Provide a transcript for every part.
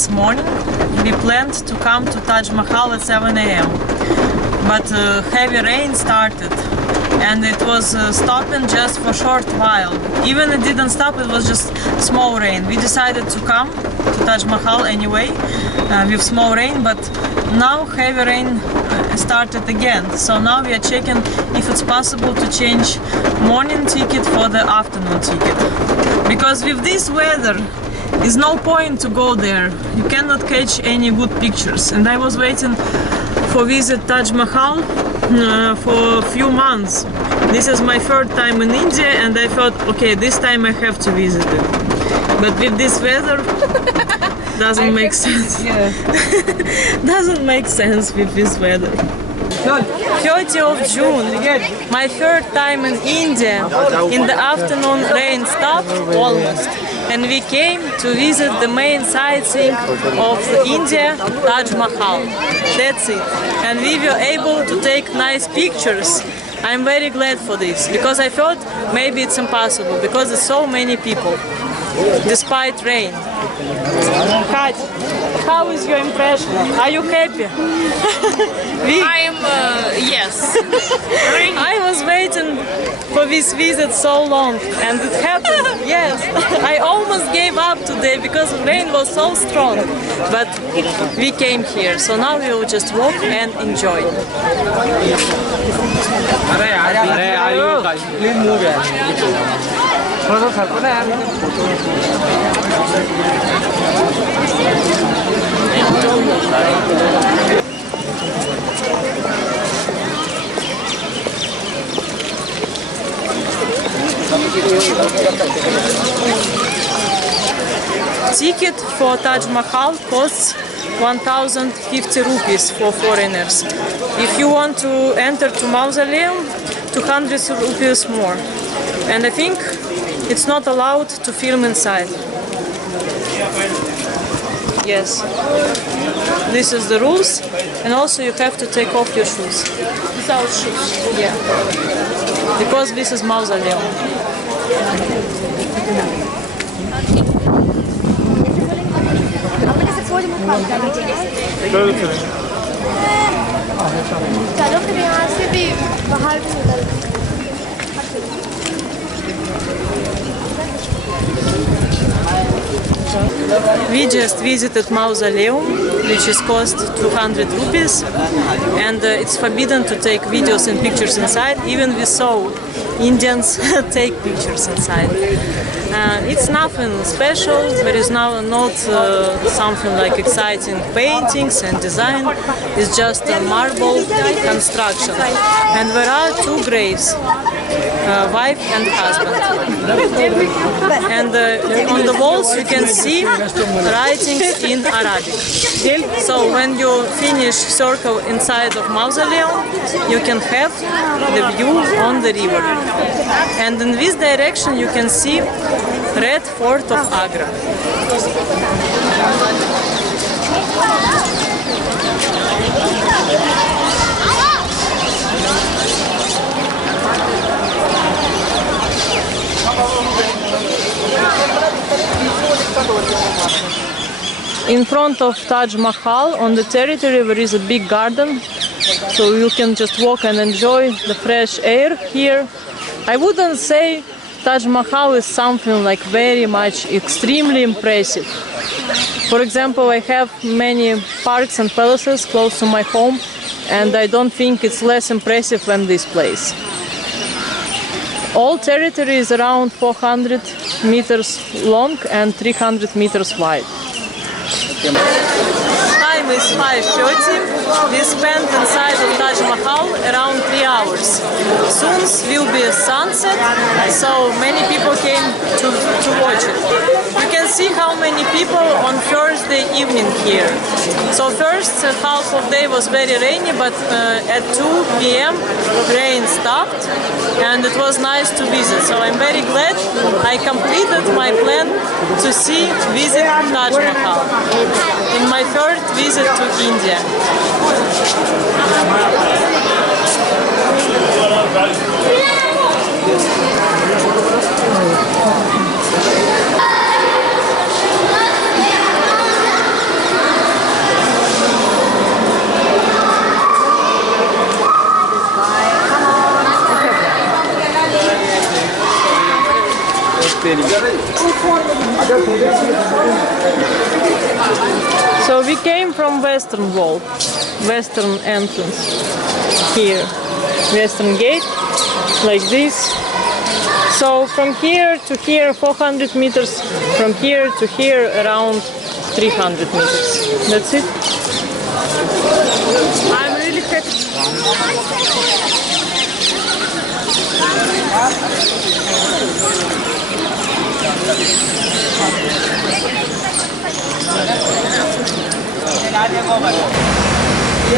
this morning we planned to come to Taj Mahal at 7 a.m. but heavy rain started and it was stopping just for a short while. Even it didn't stop, it was just small rain. We decided to come to Taj Mahal anyway with small rain, but now heavy rain started again. So now we are checking if it's possible to change morning ticket for the afternoon ticket. Because with this weather, there's no point to go there. You cannot catch any good pictures. And I was waiting for visit Taj Mahal for a few months. This is my third time in India and I thought, okay, this time I have to visit it. But with this weather, doesn't make sense. Yeah. Doesn't make sense with this weather. 30th of June, my third time in India. In the afternoon rain stopped almost. And we came to visit the main sightseeing of India, Taj Mahal. That's it. And we were able to take nice pictures. I'm very glad for this, because I thought maybe it's impossible, because there's so many people, despite rain. Kat, how is your impression? Are you happy? Yes. I was waiting for this visit so long and it happened. Yes. I almost gave up today because the rain was so strong. But we came here, so now we will just walk and enjoy. Ticket for Taj Mahal costs 1050 rupees for foreigners. If you want to enter to mausoleum, 200 rupees more. And I think it's not allowed to film inside. Yes. This is the rules, and also you have to take off your shoes. Without shoes. Yeah. Because this is mausoleum. चलो फिर यहाँ से भी बाहर भी निकल We just visited mausoleum, which is cost 200 rupees, and it's forbidden to take videos and pictures inside. Even we saw Indians take pictures inside. It's nothing special. There is now not something like exciting paintings and design. It's just a marble construction, and there are two graves. Wife and husband. And on the walls you can see writings in Arabic. So when you finish circle inside of mausoleum, you can have the view on the river. And in this direction you can see Red Fort of Agra. In front of Taj Mahal, on the territory, there is a big garden, so you can just walk and enjoy the fresh air here. I wouldn't say Taj Mahal is something like very much extremely impressive. For example, I have many parks and palaces close to my home, and I don't think it's less impressive than this place. All territory is around 400 meters long and 300 meters wide. Time is 5:30. We spent inside of Taj Mahal around 3 hours. Soon will be a sunset, so many people came to watch it. You can see how many people on Thursday evening here. So first half of day was very rainy, but at 2 p.m. rain stopped and it was nice to visit. So I'm very glad I completed my plan to visit Taj Mahal in my third visit to India. So we came from Western Wall, Western entrance here, Western Gate, like this. So from here to here 400 meters, from here to here around 300 meters. That's it. I'm really happy.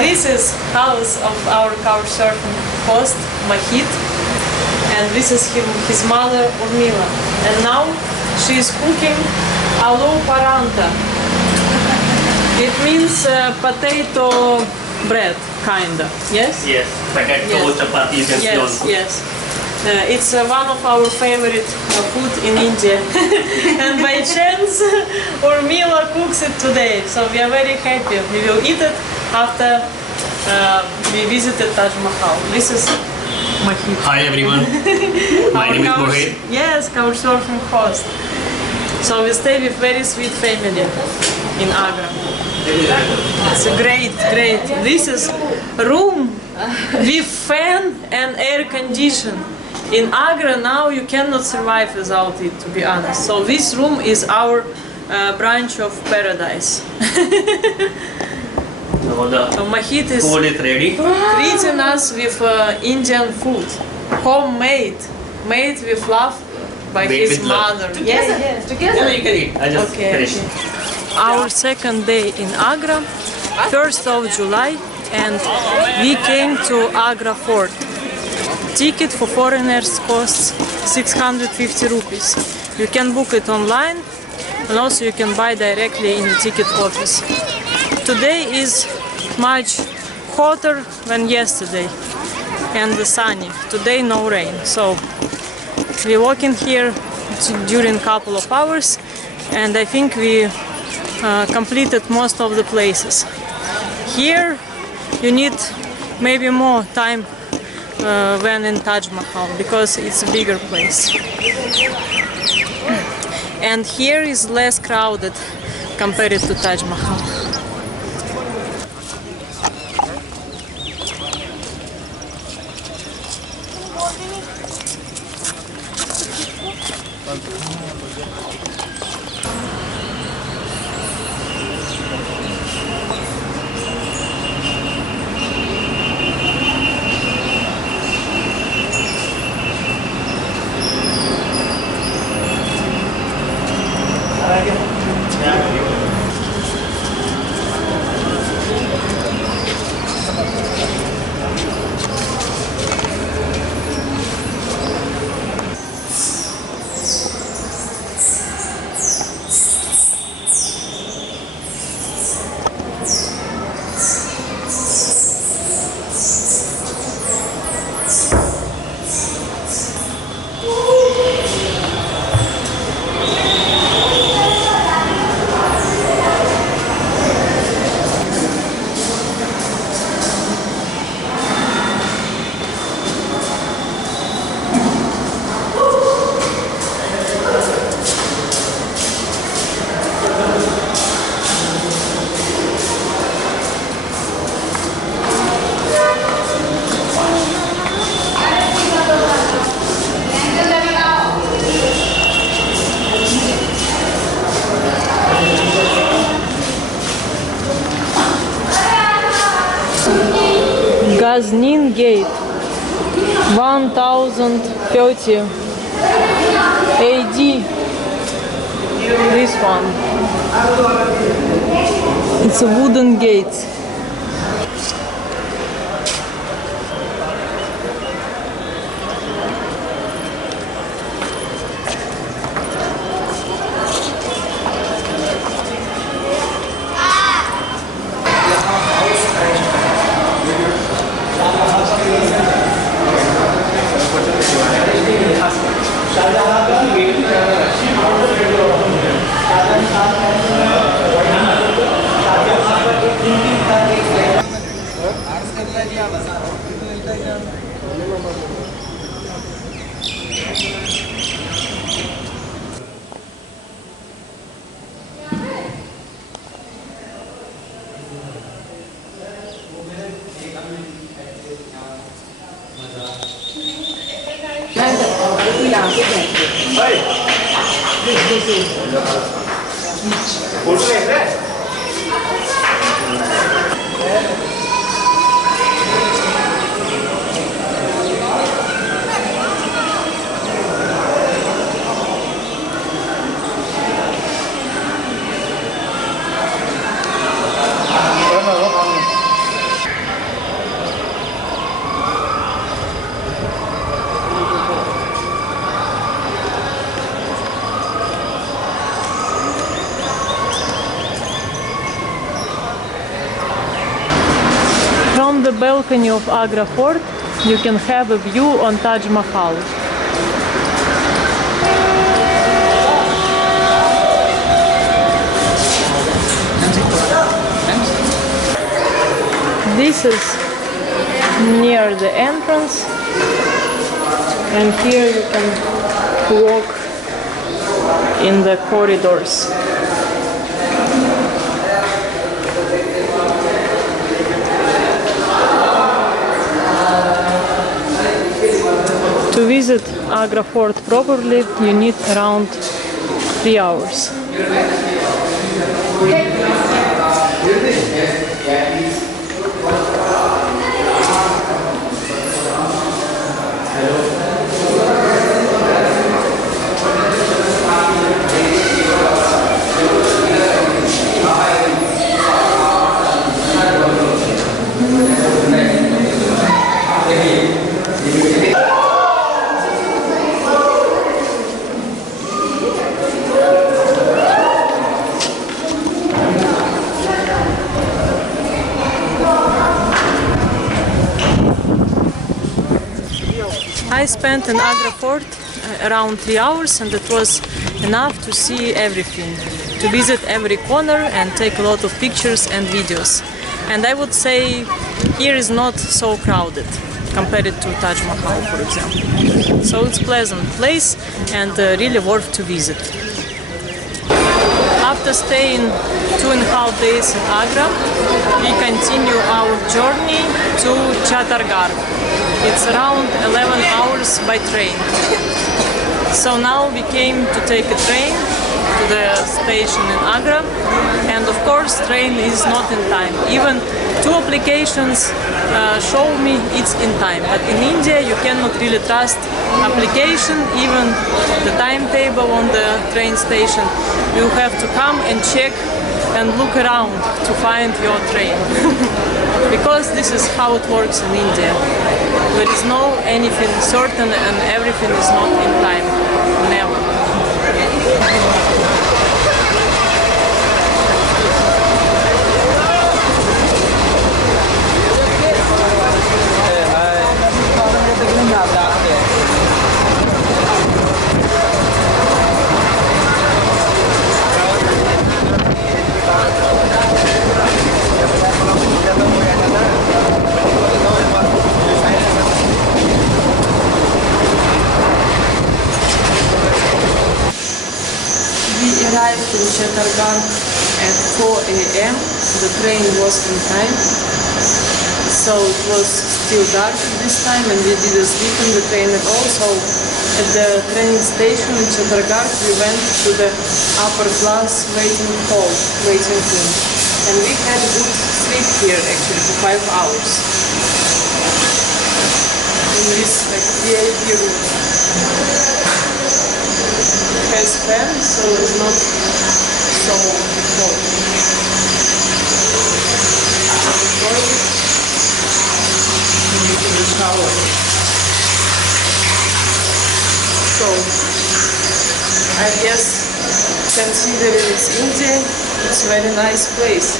This is house of our couchsurfing host, Mahit, and this is his mother, Urmila. And now she is cooking aloo paranta. It means potato bread, kinda. Yes? Yes, potato, chapati, Yes, yes. It's one of our favorite food in India. And by chance, Urmila cooks it today. So we are very happy. We will eat it after we visited Taj Mahal. This is Mahit. Hi everyone, my name is Mohit. Yes, couchsurfing host. So we stay with very sweet family in Agra. It's great, great. This is room with fan and air condition. In Agra now you cannot survive without it, to be honest. So this room is our branch of paradise. So Mahit is Food is ready. treating us with Indian food, homemade, made with love by Made his with love. mother. Yes, together. Yeah, you can eat. I just Okay, finished. Our second day in Agra, 1st of July, and we came to Agra Fort. Ticket for foreigners costs 650 rupees. You can book it online and also you can buy directly in the ticket office. Today is much hotter than yesterday and sunny. Today no rain, so we're walking here during a couple of hours and I think we completed most of the places. Here you need maybe more time than in Taj Mahal because it's a bigger place. And here is less crowded compared to Taj Mahal. Gaznin Gate, 1030 AD. This one. It's a wooden gate. From the balcony of Agra Fort, you can have a view on Taj Mahal. This is near the entrance, and here you can walk in the corridors. To visit Agra Fort properly, you need around 3 hours. I spent in Agra Fort around 3 hours, and it was enough to see everything, to visit every corner and take a lot of pictures and videos. And I would say here is not so crowded compared to Taj Mahal, for example. So it's a pleasant place and really worth to visit. After staying 2.5 days in Agra, we continue our journey to Chittorgarh. It's around 11 hours by train. So now we came to take a train to the station in Agra, and of course train is not in time. Even 2 applications show me it's in time, but in India you cannot really trust application, even the timetable on the train station. You have to come and check and look around to find your train. Because this is how it works in India. There is no anything certain and everything is not in time. Never. We arrived in Chittorgarh at 4 a.m. The train was in time, so it was still dark this time and we didn't sleep in the train at all. So at the train station in Chittorgarh we went to the upper class waiting room, and we had good sleep here actually for 5 hours in this VIP room. Has fan, so it's not so hot. So I guess considering it's India, it's a very nice place.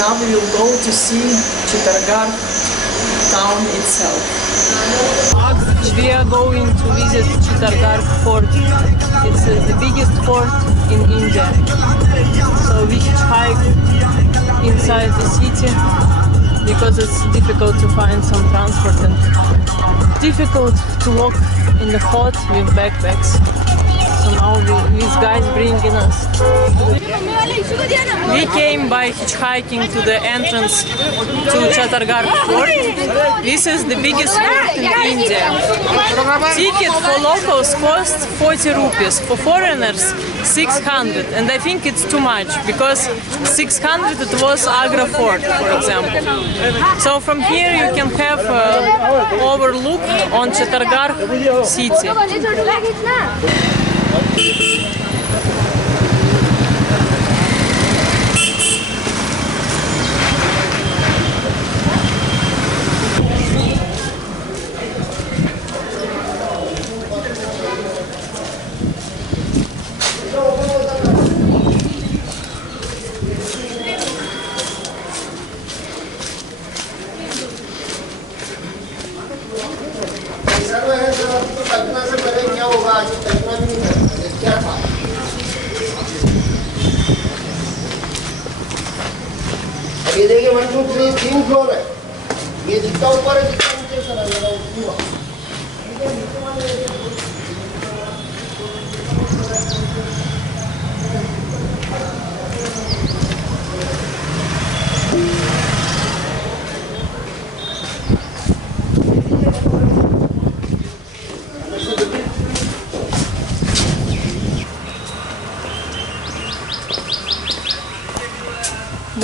Now we will go to see Chittorgarh town itself. We are going to visit Chittorgarh Fort. It's the biggest fort in India. So we hitchhike inside the city because it's difficult to find some transport and difficult to walk in the fort with backpacks. So now we these guys bringing us. We came by hitchhiking to the entrance to Chittorgarh Fort. This is the biggest fort in India. Ticket for locals costs 40 rupees, for foreigners 600, and I think it's too much because 600 it was Agra Fort, for example. So from here you can have overlook on Chittorgarh city. ये देखिए 1 2 3 3 floor है ये जितना ऊपर है जितना नीचे चला जाएगा पूरा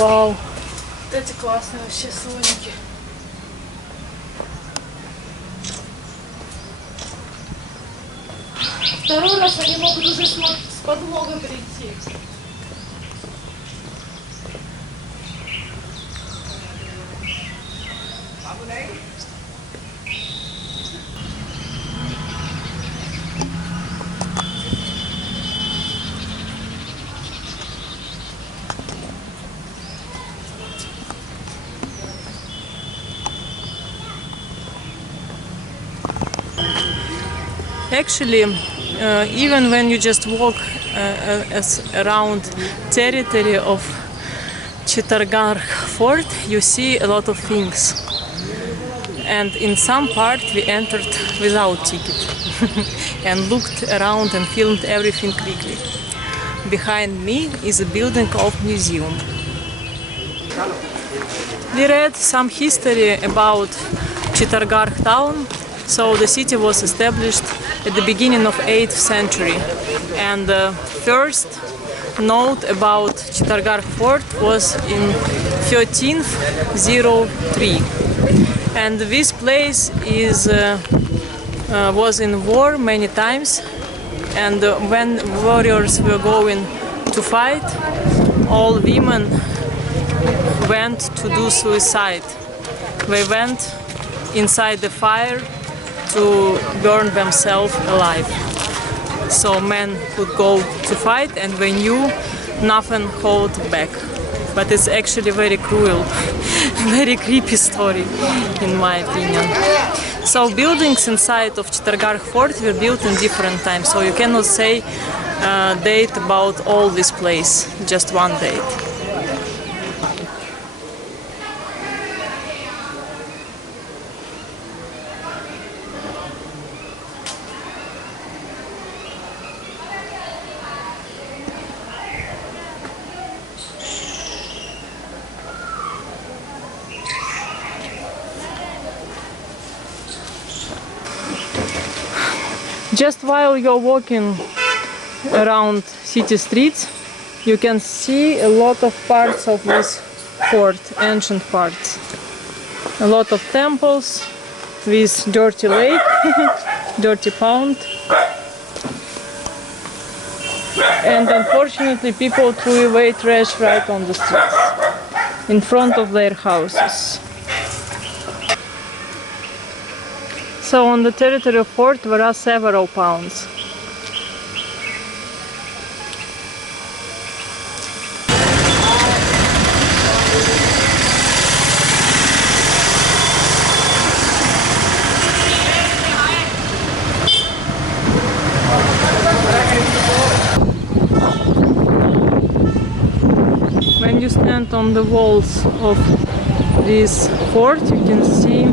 Wow. Эти классные вообще слоники. Второй раз они могут уже с подлогой прийти. Actually, even when you just walk around territory of Chittorgarh Fort, you see a lot of things. And in some part we entered without ticket and looked around and filmed everything quickly. Behind me is a building of museum. We read some history about Chittorgarh town. So the city was established at the beginning of 8th century, and the first note about Chittorgarh Fort was in 1303. And this place was in war many times, and when warriors were going to fight, all women went to do suicide. They went inside the fire to burn themselves alive. So men could go to fight and they knew nothing hold back. But it's actually very cruel, very creepy story in my opinion. So buildings inside of Chittorgarh Fort were built in different times, so you cannot say date about all this place, just one date. Just while you're walking around city streets, you can see a lot of parts of this fort, ancient parts. A lot of temples with dirty lake, dirty pond. And unfortunately people threw away trash right on the streets, in front of their houses. So on the territory of Fort there are several ponds. When you stand on the walls of this fort, you can see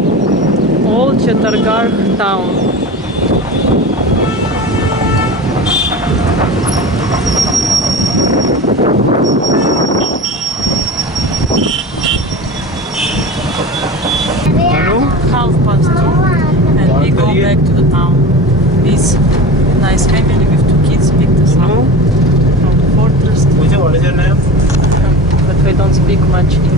all Chittorgarh town. Half past 2 and we go back to the town. This nice family with 2 kids picked us up from the fortress. What is your name? But we don't speak much English.